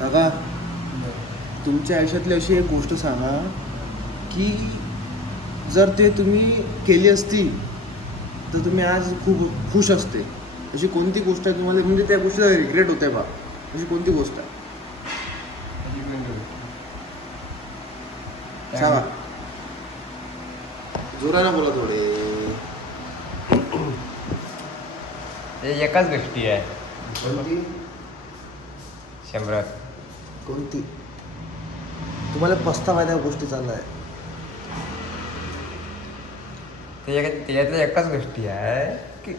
दादा तुमच्या आयुष्यातली अशी एक गोष्ट सांगा की जर ते तुम्ही केली असती तर तुम्ही आज खूप खुश असते. अशी कोणती गोष्ट आहे तुम्हाला, म्हणजे त्या गोष्टीचा रिग्रेट होत आहे बा, अशी कोणती गोष्ट आहे सांगा. जोरानं बोला थोडे. एकाच गोष्टी आहे. कोणती? 100. कोणती? तुम्हाला पस्तावा त्या गोष्टी चाललाय. त्याच्यातल्या एकाच गोष्टी आहे की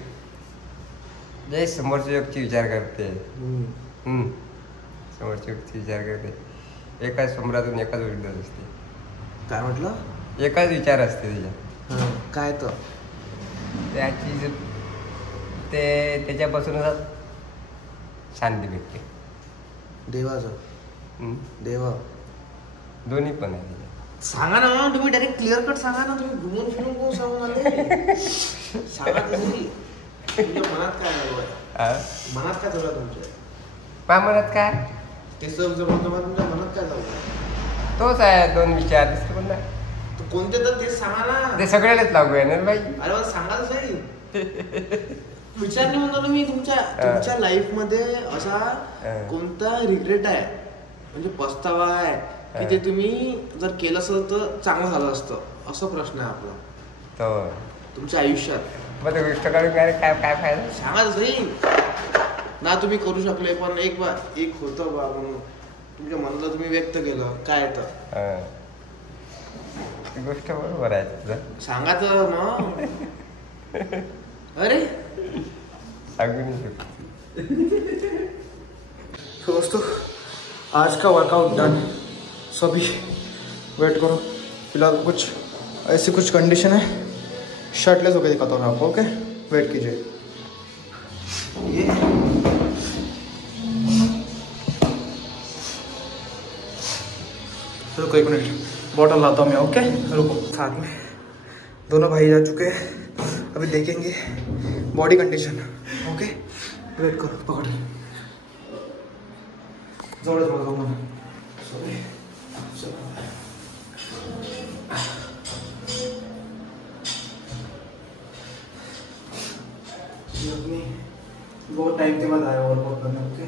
जे समोरच्या व्यक्ती विचार करते. समोरच्या व्यक्ती विचार करते. एकाच समोरातून एकाच गोष्ट असते. काय म्हटलं? एकाच विचार असते त्याच्यात. काय तर त्याची ते त्याच्यापासूनच शांती भेटते. देवाचं देवा दोन्ही पण आहे त्याच्यात. सांगा ना तुम्ही, डायरेक्ट क्लिअर कट सांगा ना. तुम्ही घुमून फिरून कोण सांगून आले? सांगा तरी तुमच्या मनात काय चालू आहे? मनात काय चालू आहे तुमच्या? काय म्हणत काय ते सब जर म्हणतो तुमच्या मनात काय चालू आहे? तोच आहे, दोन विचार. कोणते तर ते सांगा ना. ते सगळ्यालाच लागू आहे ना बाई. अरे मला सांगा तर सही. विचार नाही म्हणतो मी. तुमच्या लाईफ मध्ये असा कोणता रिग्रेट आहे, म्हणजे पस्तावा आहे की ते तुम्ही जर केलं असेल तर चांगलं झालं असतं, असा प्रश्न आहे आपला तुमच्या आयुष्यात. मग गोष्ट काढून काय काय फायदा? सांगा सही ना. तुम्ही करू शकले पण एक होतं बा म्हणून तुमच्या मनाला तुम्ही व्यक्त केलं. काय तर गोष्ट बरोबर आहे तुझं. सांगा तर मग. अरे सांगू नाही शकतो. दोस्तों आज का वर्कआउट डन. सभी वेट करो. फिलहाल कुछ ऐसी कुछ कंडीशन है, शर्टलेस होकर दिखाता हूँ आपको. ओके वेट कीजिए. ये रुको एक मिनट, बॉटल लाता हूँ मैं. ओके रुको. साथ में दोनों भाई जा चुके हैं. अभी देखेंगे बॉडी कंडीशन. ओके वेट करो. पकड़ जवळ जवळ सॉरी. बहुत टाइम के बाद आया वर्कआउट करने. ओके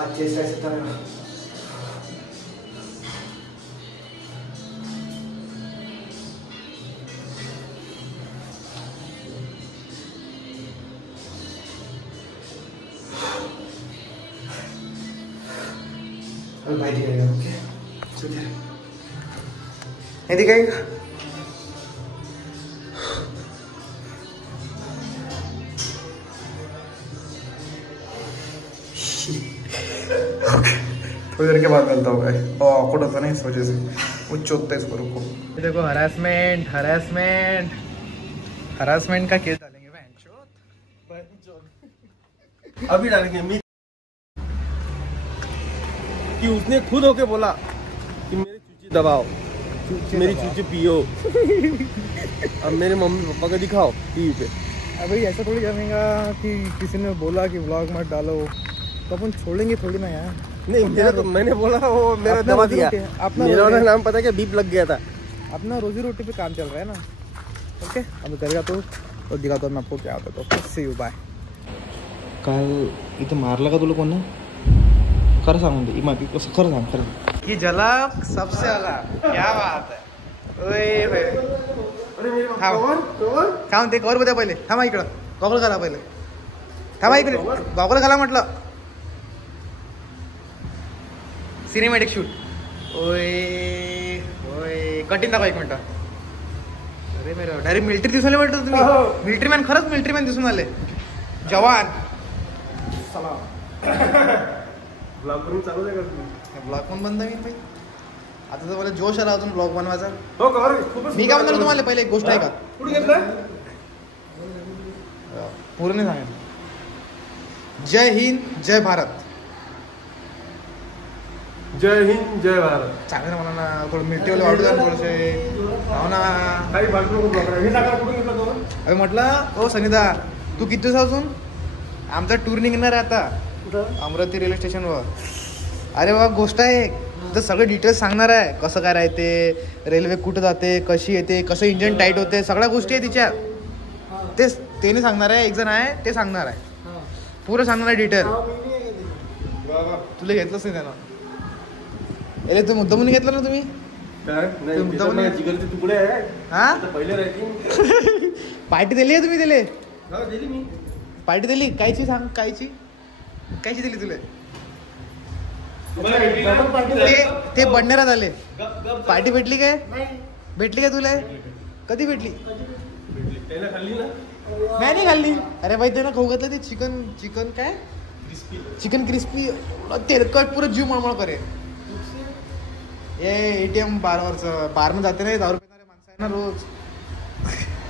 आज चेस्ट ऐसे था मेरा. भाई दिखाएगा. ओके नहीं दिखाएगा. थोड़ी देर के बाद मिलता हूँ. ऑकवर्ड होता नहीं इस वजह से. उच्च होता है इसको. रुको देखो हरासमेंट हरासमेंट हरासमेंट का केस डालेंगे. अभी डालेंगे मी कि उसने खुद होके बोला कि मेरी चूची दबाओ, मेरी चूची पियो. अब मेरे मम्मी पापा को दिखाओ टीवी पे. अभी ऐसा थोड़ी जानेगा कि किसी ने बोला कि व्लॉग मत डालो तो अपन छोड़ेंगे थोड़ी ना यार. नहीं मेरा तो मैंने बोला वो मेरा दबा दिया. मेरा वाला नाम पता क्या बीप लग गया था. अपना रोजी रोटी पे काम चल रहा है ना. ओके अभी करेगा तो दिखाता हूँ मैं आपको क्या होता. तो सी यू बाय. काल इथं मारलं का तुला कोण? खरं सांगून दे. इमा कसं खरं सांग. खरं की झलक सबसे अलग. क्या बात है. थांब ते कवर बघा पहिले. थांबा इकडं. गॉगल घाला पहिले. थांबा इकडे. गॉगल घाला म्हटलं. Cinematic shoot. ओय ओय कठीण दाखवा एक मिनटं. अरे मेरा डायरेक्ट मिलिटरी दिसून आले वाटतं तुम्ही. मिलिटरी मॅन, खरंच मिलिटरी मॅन दिसून आले. जवान. ब्लॉग करून चालू आहे का तुम्ही? ब्लॉग पण बंद होईल भाई. आता तर मला जोश आला अजून ब्लॉग बनवायचा. हो का? मी काय म्हणतो तुम्हाला पहिले एक गोष्ट आहे का? कुठे घेतलं? पूर्ण सांगितलं. जय हिंद जय भारत. जय हिंद जय भारत. चांगलं म्हणा ना. थोडं मिरटीवाले वाढू द्या थोडेसे. हो ना. काही बाजू हे टाका. कुठे घेतलं तो? अरे म्हटलं ओ सनिदा तू किती दिवस अजून आमचा टूर निघणार आहे आता. अमरावती रेल्वे स्टेशनवर. अरे बाबा गोष्ट आहे तर सगळं डिटेल्स सांगणार आहे, कसं काय राहते, रेल्वे कुठं जाते, कशी येते, कसं इंजन टाईट होते, सगळ्या गोष्टी आहे तिच्या. तेच त्याने सांगणार आहे, एक जण आहे ते सांगणार आहे, पुरं सांगणार आहे डिटेल. तुला घेतलंच नाही त्यानं. अरे तू मुद्दामून घेतलं ना तुम्ही? जिगरचे तुकडे आहे. हा पहिले राहतील. पार्टी दिली आहे तुम्ही दिले? दिली मी पार्टी दिली कायची? सांग कायची दिली तुला? ते बडनेरात आले. पार्टी भेटली काय? भेटली काय तुला? कधी भेटली? नाही खाल्ली. अरे बाई त्यानं खाऊ घातलं ते चिकन काय चिकन क्रिस्पी तेलकट पुरं जीव मळमळ करे. ATM बारनं जाते नाही, 10 रुपये माणसं आहे ना रोज.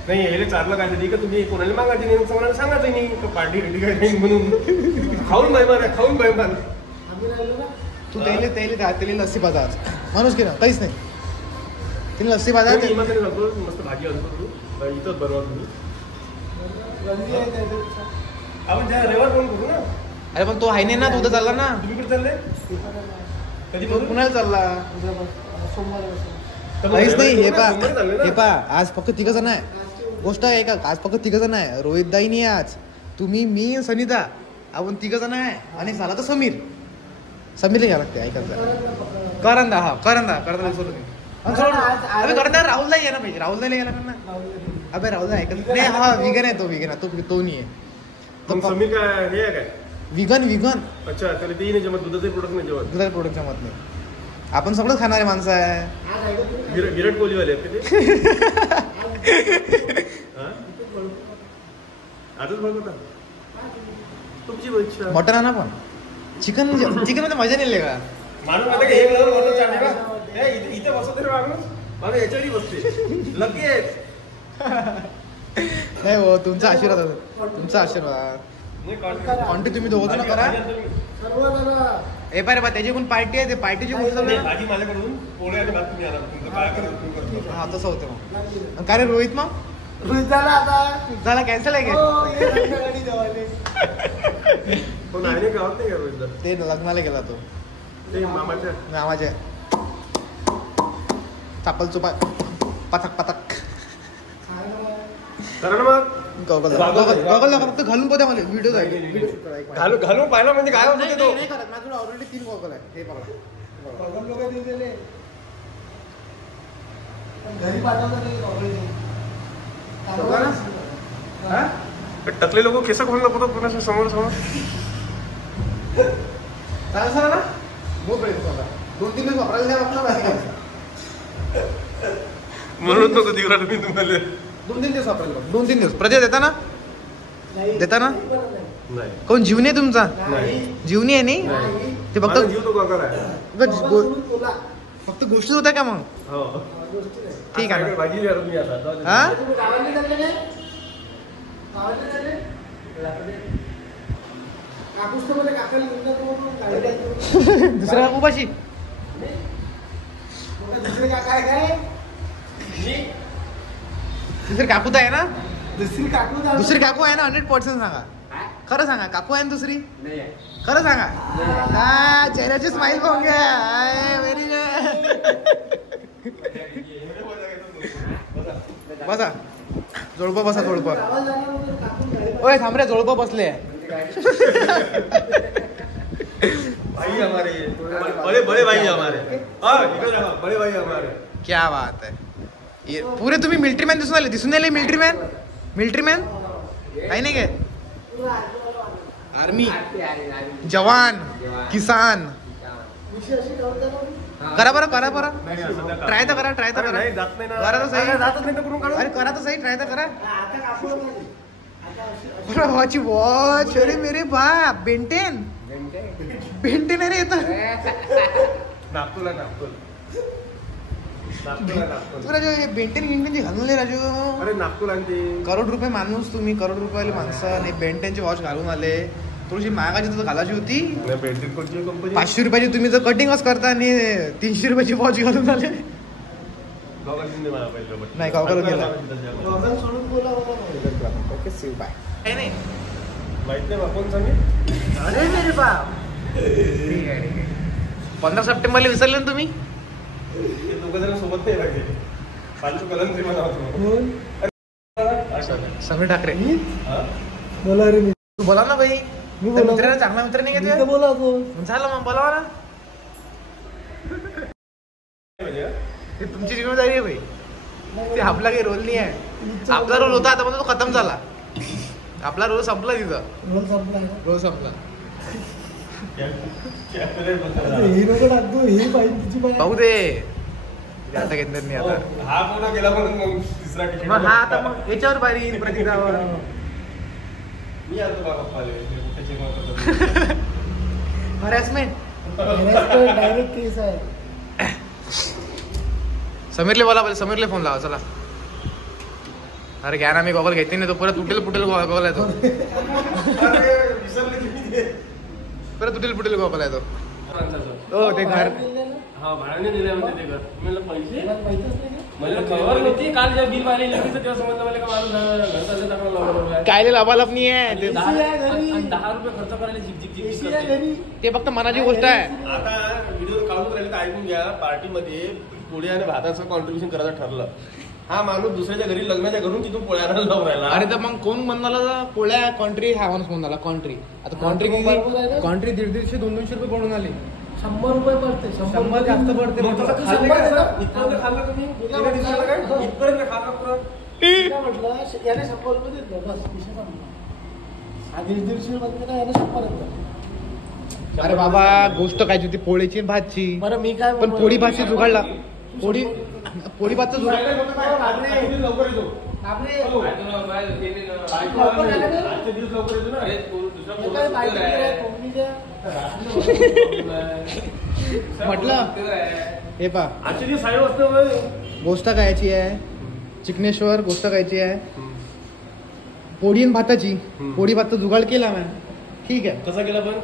नाही यायला चारलं काय तरी का तुम्ही कोणाला मागायचे नाही, कोणाला सांगायचं नाही पार्टी रेडी काय नाही म्हणून. खाऊन बाय मार. तू त्याला लस्सी बाजार माणूस की ना काहीच नाही. तिने लस्सी बाजार मस्त भाजी आणतो तू इथंच बरोबर तुम्ही. आपण ज्या रविवार फोन करू ना. अरे पण तो आहे नाही ना, तो उद्या चालला ना. तुम्ही कुठे चालले? कधी बोलू? पुण्याला चालला. काहीच नाही. हे पा आज फक्त 3 जण आहे. गोष्ट आहे का? आज फक्त 3 जण आहे. रोहित दाई नाही आज, तुम्ही, मी, सनिता, आपण 3 जण आहे. आणि झाला तर समीरला घ्या लागते ऐकायचं. करंदा सोडून करंदा राहुलला ये ना पाहिजे. राहुलला गेला ना. अबे राहुलला ऐकत नाही. हा विगन आहे, तो नाही आहे. समीर काय हे आहे काय? विगन. अच्छा त्याला तेही नाही जमत, दुधाचे प्रोडक्ट नाही जमत. दुधाचे प्रोडक्ट जमत नाही. आपण सगळंच खाणारे माणसं आहे. विराट कोहलीवाले आहेत का ते? आजच बघता तुमची इच्छा. मटन आणा पण चिकन मध्ये मजा नाही का? माणूस आता हे वरती चालले इथे बसत तरी माणूस मला याच्यावरही बसते लगेच. नाही हो, तुमचा आशीर्वाद. कॉन्टी तुम्ही दोघं करा. हे पाय रे बा, त्याची पण पार्टी आहे. ते पार्टीची गोष्ट भाजी माझ्याकडून पोळे आणि भात तुम्ही आणा. तुमचं काय करा. हा तसं होतं मग. काय रे रोहित? मग झाला कॅन्सल आहे पण आहे नाही गावात नाही का रोहित? ते लग्नाला गेला तो. ते मामाच्या चापल चुपा पथक कारण मग गॉगल फक्त घालून पोद्या मला व्हिडिओ घालून पाहिलं म्हणजे काय होतं तो. माझ्याकडे ऑलरेडी 3 गॉगल आहे. हे टकले लोक केस खोल नको पुन्हा समोर चालेल ना. 2-3 दिवस वापरायला म्हणून तो कधी मी तुम्हाला 2-3 दिवस वापरायला. 2-3 दिवस प्रजा देता ना नाही. कोण जीवनी आहे तुमचा? जीवनी आहे नाही ते फक्त फक्त गोष्टी होत्या का मग? ठीक आहे ना. दुसऱ्या काकूपाशी दुसरी काकू तर आहे ना. दुसरी काकू आहे ना. 100% सांगा. खरं सांगा काकू आहे ना दुसरी? खरं सांगा. चेहऱ्याची स्माइल पाहून घ्या. व्हेरी बसा जोडपं बसा. ओय थांब रे, जोडपं बसले. भाई हमारे बड़े भाई हमारे. बड़े भाई हमारे. क्या बात है. ये पुरे तुम्ही मिलिटरी मॅन दिसून आले. मिलिटरी मॅन आहे नाही काय? आर्मी जवान किसान. करा बरं ट्राय तर करा. करा तर सही. अरे करा तर सही. ट्राय तर करा. वॉच अरे मेरे बाप. बेंटेन अरे येतं तू राजू. बेंटेन घालून राजू. अरे नागपूर आणते. करोड रुपये माणूस तुम्ही. करोड रुपयाले माणसं आणि बेंटेनची वॉच घालून आले. थोडीशी महागाची तर घालायची होती. 500 रुपयाची तुम्ही जर कटिंगच करता आणि 300 रुपयाची वॉच घालून आले. नाही गावगाला गेला. नाही माहित नाही बापून सांगे. अरे मेरे बाप. ठीक आहे 15 सप्टेंबरला विसरले ना तुम्ही. ते दोघं जण सोबत नाही लागले. फालतू कलम तरी मला होतो. समीर ठाकरे. बोला रे मी. तू बोला ना भाई. बोला. मित्र चांगला मित्र नाही का बोला झालं मग बोलावा ना. ते तुमची जिम्मेदारी आहे भाई. ते आपला काही रोल नाही आहे. आपला रोल होता आता पण तो खतम झाला. आपला रोल संपला तिथं. रोल संपला. पाहू दे आता घेतलं नाही आता. हा पूर्ण गेला म्हणून मग तिसरा ticket मग हा आता मग याच्यावर बारी येईल प्रतीकावर. मी आलो बाबा पाले त्याचे मत हॅरॅसमेंट. डायरेक्ट केस आहे. समीरले बोला पाहिजे. समीरले फोन लावा चला. अरे घ्या ना मी गॉगल घेते नाही तो परत तुटेल गॉगल आहे तो. परत तुटेल गॉगल आहे तो. हो ते घर हा भाड्याने दिले म्हणजे ते घर. म्हणलं पैसे मला खबर नव्हती. काल जेव्हा बिल आले लगेच तेव्हा समजलं मला का माणूस घर चाललं टाकलं लावलं. काय लाभालाभ नाही आहे ते. 10 रुपये खर्च करायला झिक ते फक्त मनाची गोष्ट आहे. आता व्हिडिओ काढून राहिले तर ऐकून घ्या. पार्टीमध्ये पोळी आणि भाताचं कॉन्ट्रीब्युशन करायचं ठरलं. हा माणूस दुसऱ्याच्या घरी लग्नाच्या घरून तिथून पोळ्या लावून राहिला. अरे तर मग कोण म्हणाला पोळ्या कॉन्ट्री हा माणूस म्हणाला कॉन्ट्री. आता कॉन्ट्री कॉन्ट्री 150-200 रुपये पडून आली. 100 रुपये पडते. 100 जास्त पडते. इथपर्यंत खाल्लं तुम्ही इथपर्यंत खाल्लं पुरं. म्हटलं याने 100 रुपये देत बस विषय संपला. 150 मध्ये ना याने 100 रुपये. अरे बाबा गोष्ट काय होती पोळीची आणि भातची. बरं मी काय पण पोळी भातची जुगाडला. पोळी भातचं जुगाड. लवकर येतो. म्हटलं हे पा आजच्या दिवस 6 वाजता गोष्ट कायची आहे. चिकनेश्वर गोष्ट कायची आहे. पोळी आणि भाताची. पोळी भातचा जुगाड केला मॅम. ठीक आहे कसा केला पण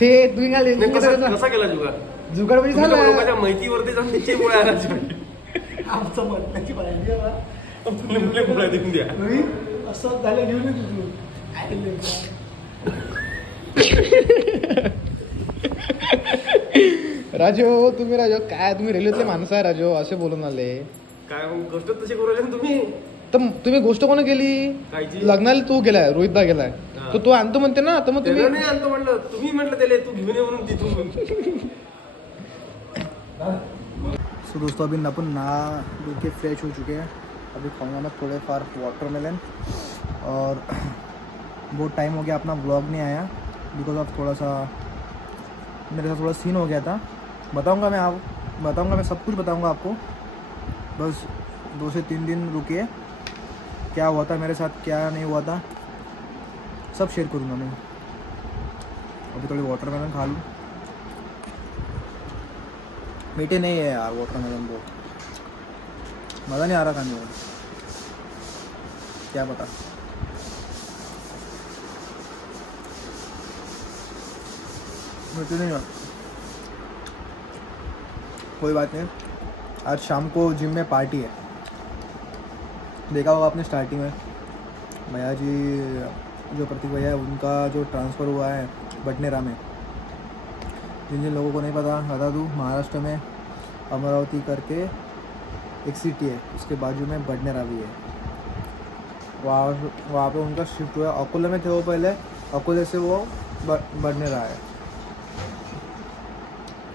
ते तुम्ही काय कसा केला जुगाड जुगाड म्हणजे झालं. लोकांच्या माहितीवरती जाऊन त्याचे पोळ्या आणायचे. आमचं म्हणण्याची पाहिजे मुले पोळ्या देऊन द्या. असं झालं घेऊन येतो राजो तुम्ही राजो काय तुम्ही रेल्वेतले माणसं आहे राजो असे बोलून आले. काय गोष्ट तशी करू राहिले तुम्ही. तर तुम्ही गोष्ट कोण केली. कायची लग्नाला तू गेलाय रोहितदा गेलाय तर तो आणतो म्हणते ना. तर मग तुम्ही नाही आणतो म्हणलं. तुम्ही म्हटलं त्याला तू घेऊन ये म्हणून तिथून. सो दोस्तों अभी अपन नहा धो के फ्रेश हो चुके हैं. अभी खाऊंगा मैं थोड़े फार वाटरमेलन. और बहुत टाइम हो गया अपना व्लॉग नहीं आया बिकॉज ऑफ थोड़ा सा मेरे साथ थोड़ा सीन हो गया था. बताऊंगा मैं सब कुछ बताऊंगा आपको. बस 2 से 3 दिन रुकिए. क्या हुआ था मेरे साथ क्या नहीं हुआ था सब शेयर करूँगा मैं. अभी थोड़ी वाटरमेलन खा लूँ. मीठे नहीं है यार वाटरमेलन. बहुत मज़ा नहीं आ रहा खाने में. क्या पता. मीठे नहीं है. कोई बात नहीं. आज शाम को जिम में पार्टी है. देखा होगा आपने स्टार्टिंग में भैया जी जो प्रतीक भैया है उनका जो ट्रांसफ़र हुआ है बडनेरा में. जिन लोगों को नहीं पता बता दूँ महाराष्ट्र में अमरावती करके एक सिटी है उसके बाजू में बडनेरा भी है. वहाँ पे उनका शिफ्ट हुआ. अकोले में थे वो पहले. अकोले से वो बडनेरा है.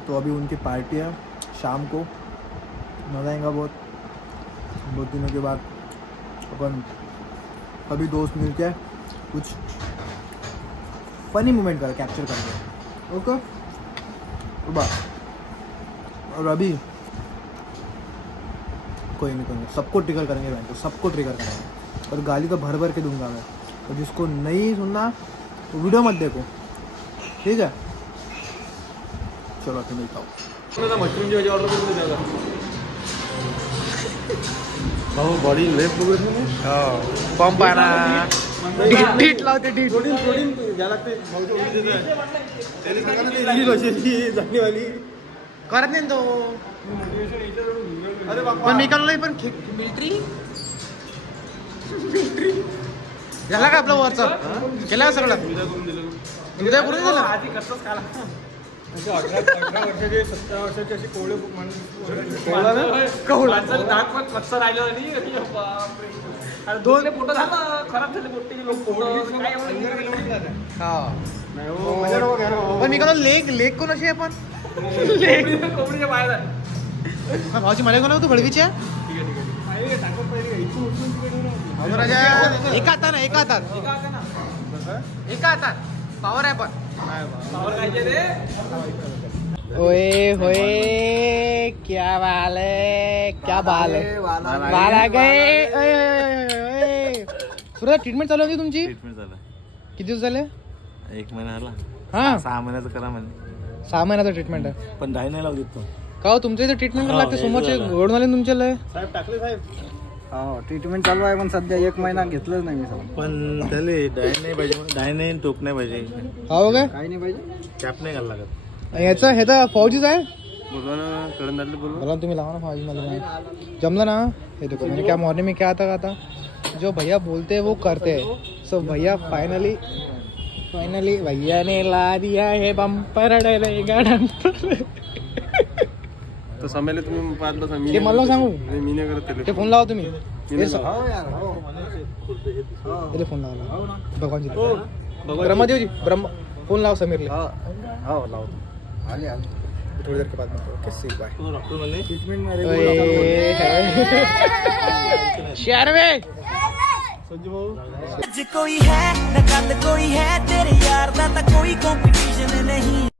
तो अभी उनकी पार्टी है शाम को. मज़ा आएगा बहुत. 2 दिनों के बाद अपन सभी दोस्त मिलके कुछ फनी मोमेंट कैप्चर करेंगे. ओके और अभी कोई नहीं सबको ट्रिगर करेंगे. तो सबको ट्रिगर करेंगे और गाली तो भर भर के दूंगा मैं. और जिसको नहीं सुनना तो वीडियो मत देखो. ठीक है चलो फिर मिलता हूँ. मशरूमची भाजी ऑर्डर करून द्यायला. भाऊ बॉडी लेफ्ट वगैरे पंप आहे ना. डीट लावते डीट. प्रोटीन घ्या लागते. त्याने सांगा ना ते रील अशी जाणीवाली करत नाही तो. अरे बाबा पण मी काढलं पण मिलिटरी झाला का आपलं वरचं केलं का सगळं उद्या करून दिलं आधी कसंच खाला असे 18 वर्षाचे 17 वर्षाचे असे कोवळे माणसं दात पण मस्त राहिलं नाही बापरे. दोन फोटो झाला खराब झाले मोठे लोक काय पण मी का लेक कोण अशी आहे पण कोंबडीच्या बाहेर आहे. भाऊची मला कोण होतो भडवीच्या एका हातात पावर आहे पण ओए होए क्या बाल है बाल आ गए सुरत ट्रीटमेंट चालू होती तुमची ट्रीटमेंट झालं किती दिवस झाले 1 महिना झाला हा 6 महिन्याचं करा म्हणजे 6 महिन्याचं ट्रीटमेंट आहे पण डाय नाही लावू देत तो का हो तुमच्या इथे ट्रीटमेंट करायला लागते समोरचे घडून आले तुमच्या लय हो ट्रीटमेंट चालू आहे पण सध्या 1 महिना घेतलंच नाही मी सगळं. पण त्याला डाय नाही पाहिजे डाय नाही टोप नाही पाहिजे हो काय काही नाही पाहिजे कॅप नाही घालायला लागत ह्याचा हे तर फौजीच आहे बोलवा ना करून दाटलं बोलवा बोला तुम्ही लावा ना फौजी मला जमलं ना हे देखो मैंने क्या मॉर्निंग में क्या था जो भैया बोलते हैं वो करते हैं सो भैया फाइनली भैया ने ला दिया है बम्पर डलेगा डंपर तर समजले तुम्ही पाहत बसा ते मला सांगू मी नाही करत त्याला. ते फोन लावा तुम्ही हो यार हो त्याला फोन लावा भगवान जी ब्रह्मदेव जी फोन लाव समीरले हो लाव आले थोड़ी देर के बाद में किससे बाय डॉक्टर म्हणे ट्रीटमेंट कोई है न कल कोई है तेरे यार दा कोई कंपटीशन नहीं